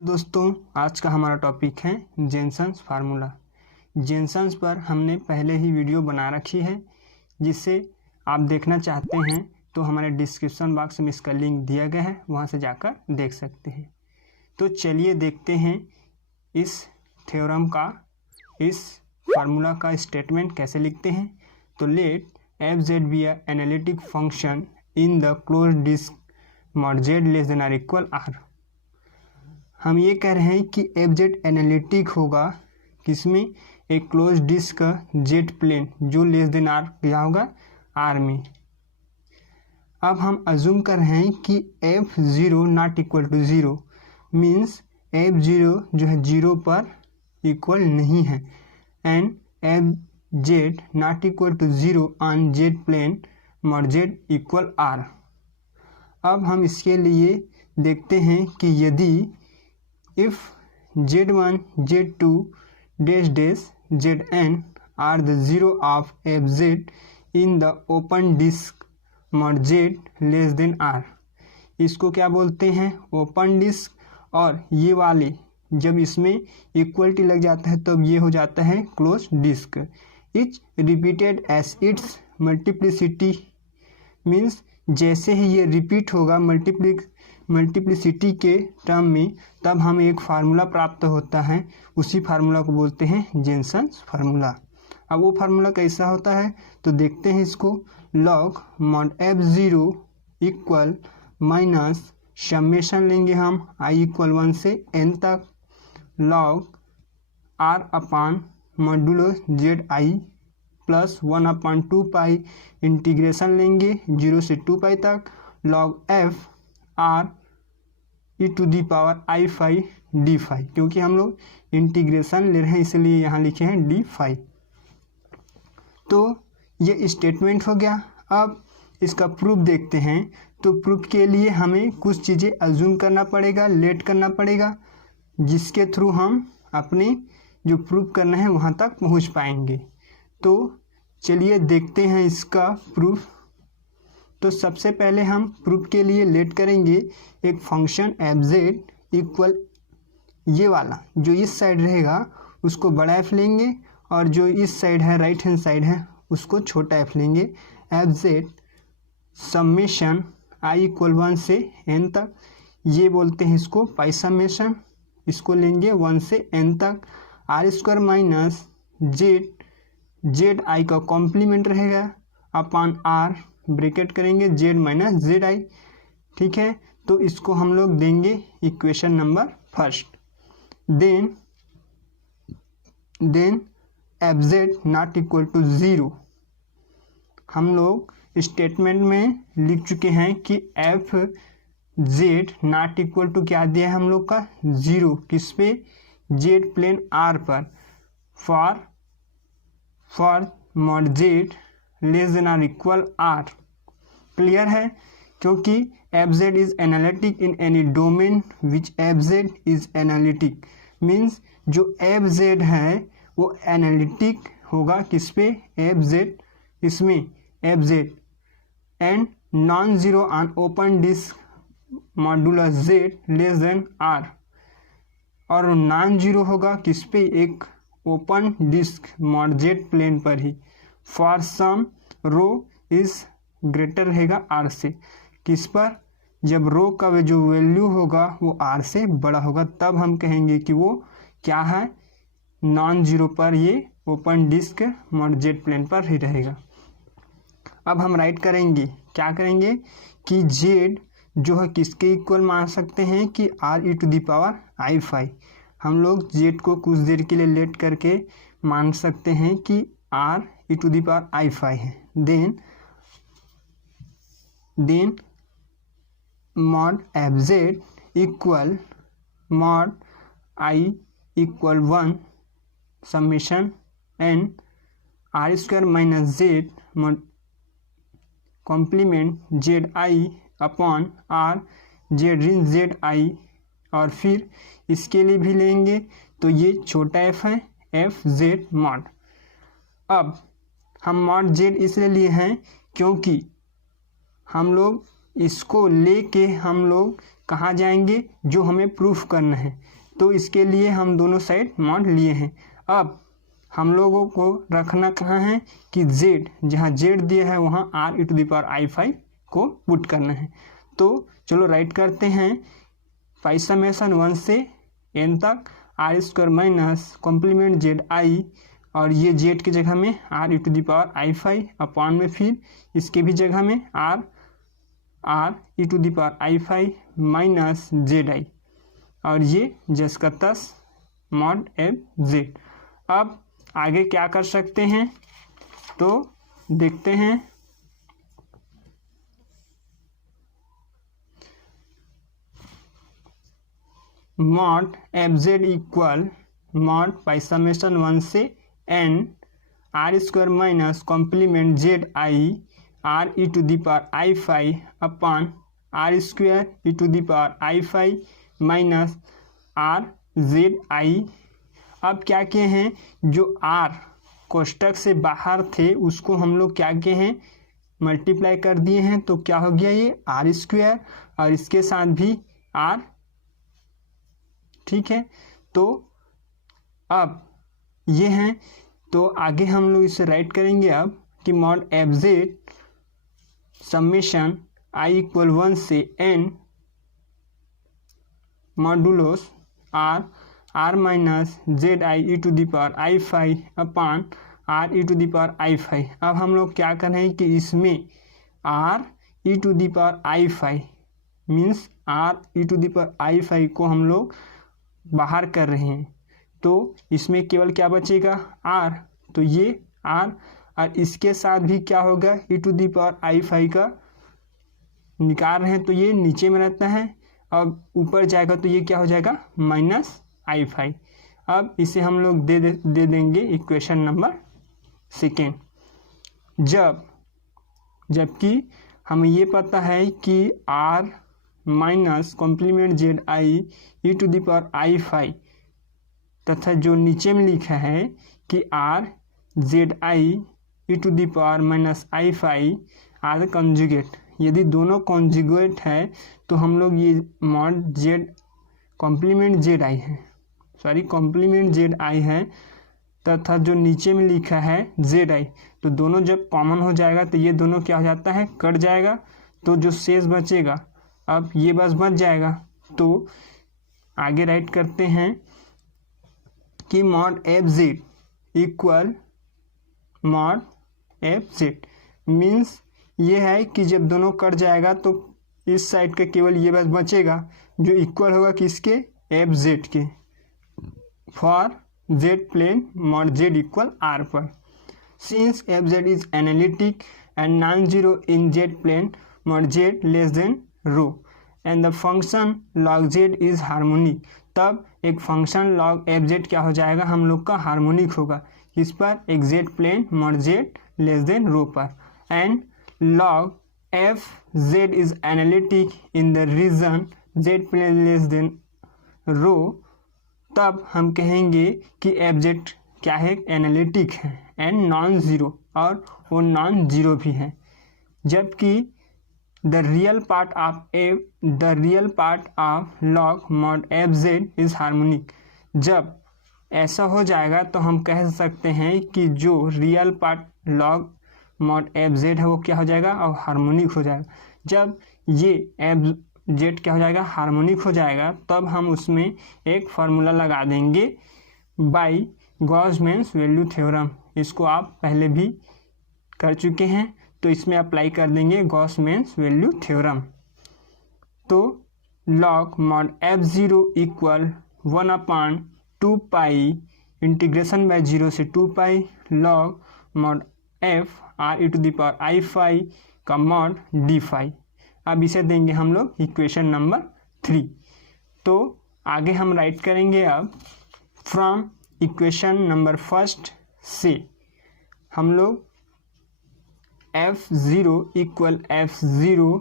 दोस्तों, आज का हमारा टॉपिक है जेनसन्स फार्मूला। जेनसन्स पर हमने पहले ही वीडियो बना रखी है, जिससे आप देखना चाहते हैं तो हमारे डिस्क्रिप्शन बॉक्स में इसका लिंक दिया गया है, वहां से जाकर देख सकते हैं। तो चलिए देखते हैं इस थ्योरम का, इस फार्मूला का स्टेटमेंट कैसे लिखते हैं। तो let f z be a analytic function in the close disc mod z less than r equal r. हम ये कह रहे हैं कि एफ जेड एनालिटिक होगा किसमें, एक क्लोज डिस्क का जेड प्लेन जो लेस देन आर क्या होगा, आर में। अब हम अज्यूम कर रहे हैं कि f zero not equal to zero, means f zero जो है ज़ीरो पर इक्वल नहीं है, and f z not equal to zero on z plane mod z equal r. अब हम इसके लिए देखते हैं कि यदि if z1 z2 dash dash zn are the zero of fz in the open disk mod z less than r, इसको क्या बोलते हैं, ओपन डिस्क। और ये वाले जब इसमें इक्वलिटी लग जाता है तब ये हो जाता है close disc. Each repeated as its multiplicity, means जैसे ही ये रिपीट होगा मल्टीप्लिसिटी के टर्म में, तब हमें एक फार्मूला प्राप्त होता है, उसी फार्मूला को बोलते हैं जेनसन्स फार्मूला। अब वो फार्मूला कैसा होता है तो देखते हैं इसको। Log mod f zero equal minus summation लेंगे हम आई इक्वल 1 से n तक, log r upon modulo z i plus 1/2 pi, integration लेंगे 0 से 2 पाई तक, log f r E to the power I phi d phi, क्योंकि हम लोग इंटीग्रेशन ले रहे हैं इसलिए यहाँ लिखे हैं डी फाई। तो ये स्टेटमेंट हो गया। अब इसका प्रूफ देखते हैं। तो प्रूफ के लिए हमें कुछ चीज़ें अज्यूम करना पड़ेगा, लेट करना पड़ेगा, जिसके थ्रू हम अपने जो प्रूफ करना है वहाँ तक पहुँच पाएंगे। तो चलिए देखते हैं इसका प्रूफ। तो सबसे पहले हम प्रूफ के लिए लेट करेंगे एक फंक्शन एफ जेड इक्वल, ये वाला जो इस साइड रहेगा उसको बड़ा एफ लेंगे, और जो इस साइड है राइट हैंड साइड है उसको छोटा एफ लेंगे। एफ जेड समेशन आई इक्वल 1 से n तक, ये बोलते हैं इसको पाई समेशन, इसको लेंगे 1 से n तक। R square minus z i का कॉम्प्लीमेंट रहेगा अपान आर, ब्रैकेट करेंगे जेड माइनस जेड आई। ठीक है, तो इसको हम लोग देंगे equation number first. Then f z not equal to zero, हम लोग स्टेटमेंट में लिख चुके हैं कि f z not equal to क्या दिया है हम लोग का, ज़ीरो, किस पे, जेड प्लेन आर पर, for mod z less than r equal are. Clear है, क्योंकि F Z is analytic in any domain which F Z is analytic, means जो एफ जेड है वो एनालिटिक होगा किस पे, एफ जेड, इसमें F Z, and non zero on open disc modulus Z less than R, और non zero होगा किस पे, एक open disc mod Z plane पर ही, for some rho is greater रहेगा आर से, किस पर, जब रो का जो वैल्यू होगा वो आर से बड़ा होगा, तब हम कहेंगे कि वो क्या है, नॉन जीरो पर, ये open disc mod Z plane पर ही रहेगा। अब हम राइट करेंगे, क्या करेंगे कि जेड जो है किसके इक्वल मान सकते हैं कि R E to the power I phi. हम लोग जेड को कुछ देर के लिए लेट करके मान सकते हैं कि R E to the power I phi है। Then mod F Z equal mod I equal 1 summation N R square minus Z mod complement Z I upon R, Z रिन जेड आई, और फिर इसके लिए भी लेंगे तो ये छोटा एफ है, एफ जेड मॉड। अब हम मॉड जेड इसलिए लिए हैं क्योंकि हम लोग इसको लेके हम लोग कहाँ जाएंगे, जो हमें प्रूफ करना है। तो इसके लिए हम दोनों साइड मॉड लिए हैं। अब हम लोगों को रखना कहाँ है कि z, जहाँ z दिया है वहाँ r⁵ को पुट करना है। तो चलो राइट करते हैं। पाई समेशन 1 से n तक r² माइनस कॉम्प्लीमेंट zi, और ये z की जगह में r⁵ अपॉन में फिर इसके भी जगह में r⁵ माइनस zi, और ये जस का तस मॉड fz। अब आगे क्या कर सकते हैं तो देखते हैं। Mod fz equal mod pi summation 1 से n r² minus complement zi r⁵ upon r² minus rzi। अब क्या किए हैं, जो r कोष्टक से बाहर थे उसको हम लोग क्या किए हैं, मल्टीप्लाई कर दिए हैं। तो क्या हो गया, ये r² और इसके साथ भी r, ठीक है। तो अब ये हैं, तो आगे हम लोग इसे राइट करेंगे अब कि mod fz summation i equal 1 से n मॉडुलोस r minus zi⁵ upon r⁵। अब हम लोग क्या कर रहे हैं कि इसमें r⁵ मीन्स r⁵ को हम लोग बाहर कर रहे हैं। तो इसमें केवल क्या बचेगा, r। तो ये r और इसके साथ भी क्या होगा, e⁵ का निकाल रहे हैं तो ये नीचे में रहता है, अब ऊपर जाएगा तो ये क्या हो जाएगा, -i⁵। अब इसे हम लोग दे देंगे इक्वेशन नंबर 2। जबकि हमें ये पता है कि r माइनस कॉम्प्लीमेंट zi⁵ तथा जो नीचे में लिखा है कि r zi⁵ minus i⁵ are conjugate, यदि दोनों कॉन्जुगेट है तो हम लोग ये मॉड z कॉम्प्लीमेंट zi है तथा जो नीचे में लिखा है zi, तो दोनों जब कॉमन हो जाएगा तो ये दोनों क्या हो जाता है, कट जाएगा। तो जो शेष बचेगा, अब ये बस बच जाएगा। तो आगे राइट करते हैं कि mod fz equal mod fz means ये है कि जब दोनों कट जाएगा तो इस साइड का केवल ये बस बचेगा जो इक्वल होगा किसके, fz के, for z plane mod z equal r पर। Since fz is analytic and non zero in z plane mod z less than rho and the function log z is harmonic, तब एक function log fz क्या हो जाएगा, हम लोग का harmonic होगा इस पर, एक z plane mod z less than rho पर। And log fz is analytic in the region z plane less than rho, तब हम कहेंगे कि fz क्या है, एनालिटिक है एंड नॉन जीरो, और वो नॉन जीरो भी है। जबकि the real part of log mod fz is harmonic, जब ऐसा हो जाएगा तो हम कह सकते हैं कि जो real part log mod fz है वो क्या हो जाएगा, और हार्मोनिक हो जाएगा। जब ये fz क्या हो जाएगा, हार्मोनिक हो जाएगा, तब हम उसमें एक फार्मूला लगा देंगे बाय गॉस-मेंस वैल्यू थ्योरम। इसको आप पहले भी कर चुके हैं, तो इसमें अप्लाई कर देंगे गॉस-मेंस वैल्यू थ्योरम। तो log mod f0 equal 1/2 pi integration by 0 से 2 पाई log mod f r⁵ का mod d⁵। अब इसे देंगे हम लोग इक्वेशन नंबर 3। तो आगे हम राइट करेंगे अब फ्रॉम इक्वेशन नंबर 1 से हम लोग f0 इक्वल f0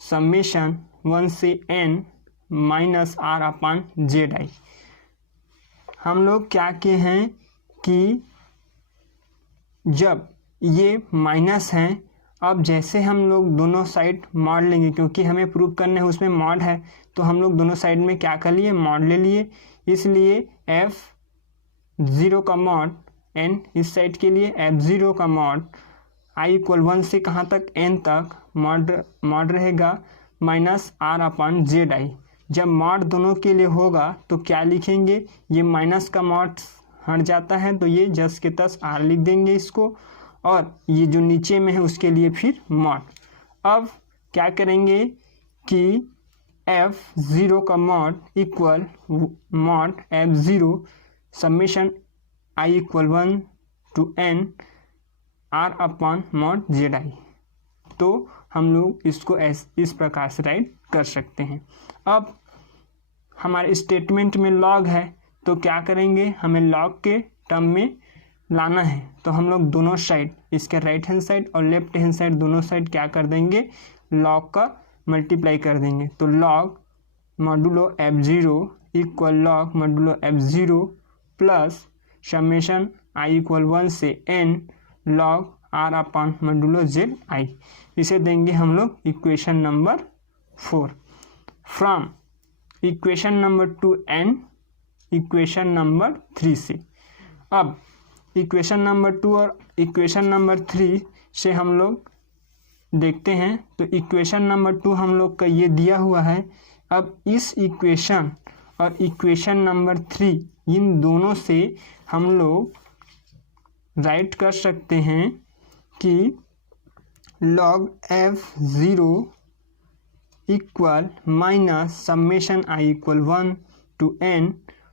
समेशन 1 से n माइनस r/zi। हम लोग क्या किए हैं कि जब ये माइनस हैं अब जैसे हम लोग दोनों साइड मॉड लेंगे, क्योंकि हमें प्रूव करना है उसमें मॉड है, तो हम लोग दोनों साइड में क्या कर लिए, मॉड ले लिए। इसलिए F0 का मॉड n इस साइड के लिए F0 का मॉड i इक्वल 1 से कहाँ तक, n तक, मॉड रहेगा -r/zi। जब मॉड दोनों के लिए होगा तो क्या लिखेंगे, ये माइनस का मॉड हट जाता है तो ये जस के तस r लिख देंगे इसको, और ये जो नीचे में है उसके लिए फिर मॉड। अब क्या करेंगे कि F0 का mod equal mod F0 summation i equal 1 to n r/mod zi। तो हम लोग इसको इस प्रकार से राइट कर सकते हैं। अब हमारे स्टेटमेंट में लॉग है तो क्या करेंगे, हमें लॉग के टर्म में लाना है, तो हम लोग दोनों साइड, इसके राइट हैंड साइड और लेफ्ट हैंड साइड दोनों साइड क्या कर देंगे, लॉग का मल्टीप्लाई कर देंगे। तो log modulo F0 equal log modulo F0 plus summation i equal 1 से n लॉग r/mod zi। इसे देंगे हम लोग equation number 4 from equation number 2 and equation number 3 से। अब इक्वेशन नंबर 2 और इक्वेशन नंबर 3 से हम लोग देखते हैं, तो इक्वेशन नंबर 2 हम लोग का ये दिया हुआ है। अब इस इक्वेशन और इक्वेशन नंबर 3 इन दोनों से हम लोग राइट कर सकते हैं कि log F0 equal minus summation i equal 1 to n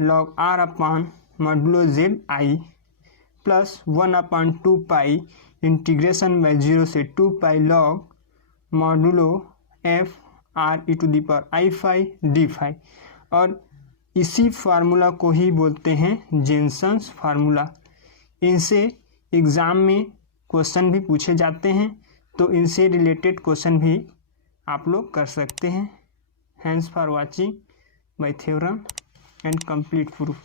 log r/mod zi plus 1/2 pi integration by 0 से 2 पाई log modulo f r e⁻⁵ d⁵। और इसी फार्मूला को ही बोलते हैं जेनसन्स फार्मूला। इनसे एग्ज़ाम में क्वेश्चन भी पूछे जाते हैं, तो इनसे रिलेटेड क्वेश्चन भी आप लोग कर सकते हैं। Thanks for watching bye theorem and complete proof.